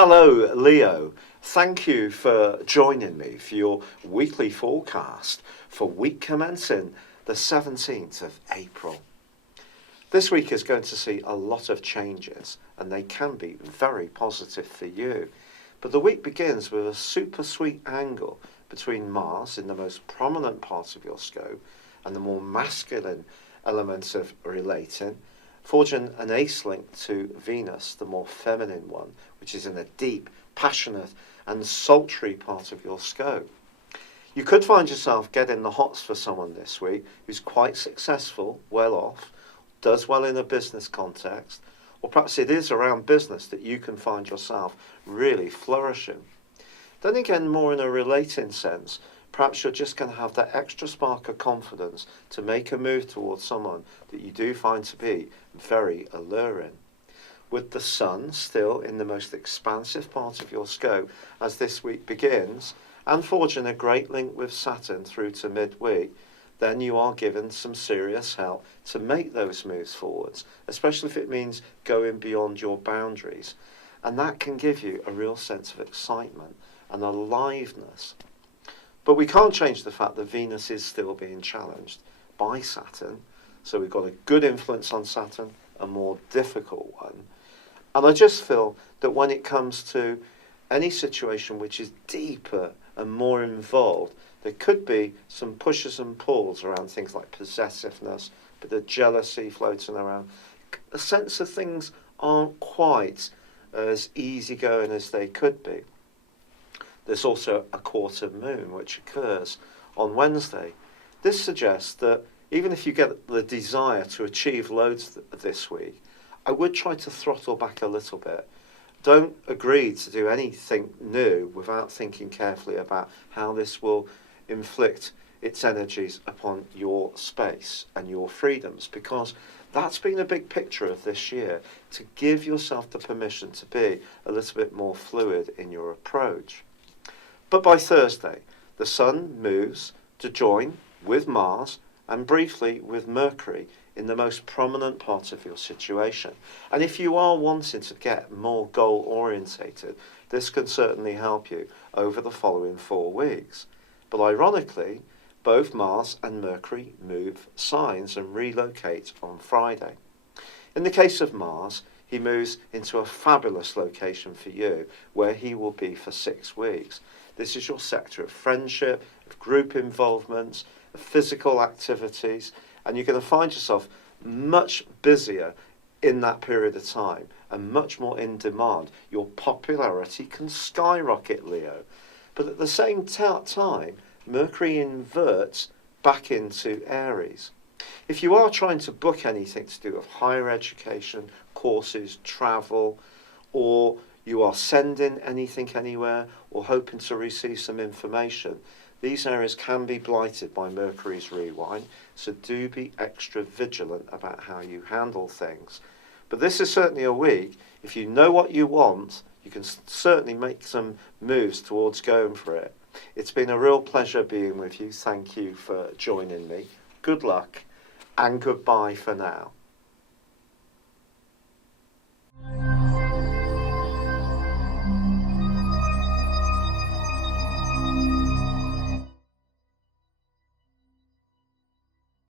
Hello, Leo. Thank you for joining me for your weekly forecast for week commencing the 17th of April. This week is going to see a lot of changes, and they can be very positive for you. But the week begins with a super sweet angle between Mars in the most prominent part of your scope and the more masculine elements of relating, forging an ace link to Venus, the more feminine one, which is in a deep, passionate and sultry part of your scope. You could find yourself getting the hots for someone this week who's quite successful, well off, does well in a business context, or perhaps it is around business that you can find yourself really flourishing. Then again, more in a relating sense, perhaps you're just going to have that extra spark of confidence to make a move towards someone that you do find to be very alluring. With the sun still in the most expansive part of your scope as this week begins, and forging a great link with Saturn through to midweek, then you are given some serious help to make those moves forwards, especially if it means going beyond your boundaries. And that can give you a real sense of excitement and aliveness. But we can't change the fact that Venus is still being challenged by Saturn. So we've got a good influence on Saturn, a more difficult one. And I just feel that when it comes to any situation which is deeper and more involved, there could be some pushes and pulls around things like possessiveness, but the jealousy floating around. A sense of things aren't quite as easygoing as they could be. There's also a quarter moon which occurs on Wednesday. This suggests that even if you get the desire to achieve loads this week, I would try to throttle back a little bit. Don't agree to do anything new without thinking carefully about how this will inflict its energies upon your space and your freedoms, because that's been a big picture of this year, to give yourself the permission to be a little bit more fluid in your approach. But by Thursday, the Sun moves to join with Mars and briefly with Mercury in the most prominent part of your situation. And if you are wanting to get more goal-orientated, this can certainly help you over the following 4 weeks. But ironically, both Mars and Mercury move signs and relocate on Friday. In the case of Mars, he moves into a fabulous location for you, where he will be for 6 weeks. This is your sector of friendship, of group involvements, of physical activities, and you're going to find yourself much busier in that period of time and much more in demand. Your popularity can skyrocket, Leo. But at the same time, Mercury inverts back into Aries. If you are trying to book anything to do with higher education, courses, travel, or you are sending anything anywhere or hoping to receive some information, these areas can be blighted by Mercury's rewind, so do be extra vigilant about how you handle things. But this is certainly a week, if you know what you want, you can certainly make some moves towards going for it. It's been a real pleasure being with you. Thank you for joining me. Good luck and goodbye for now.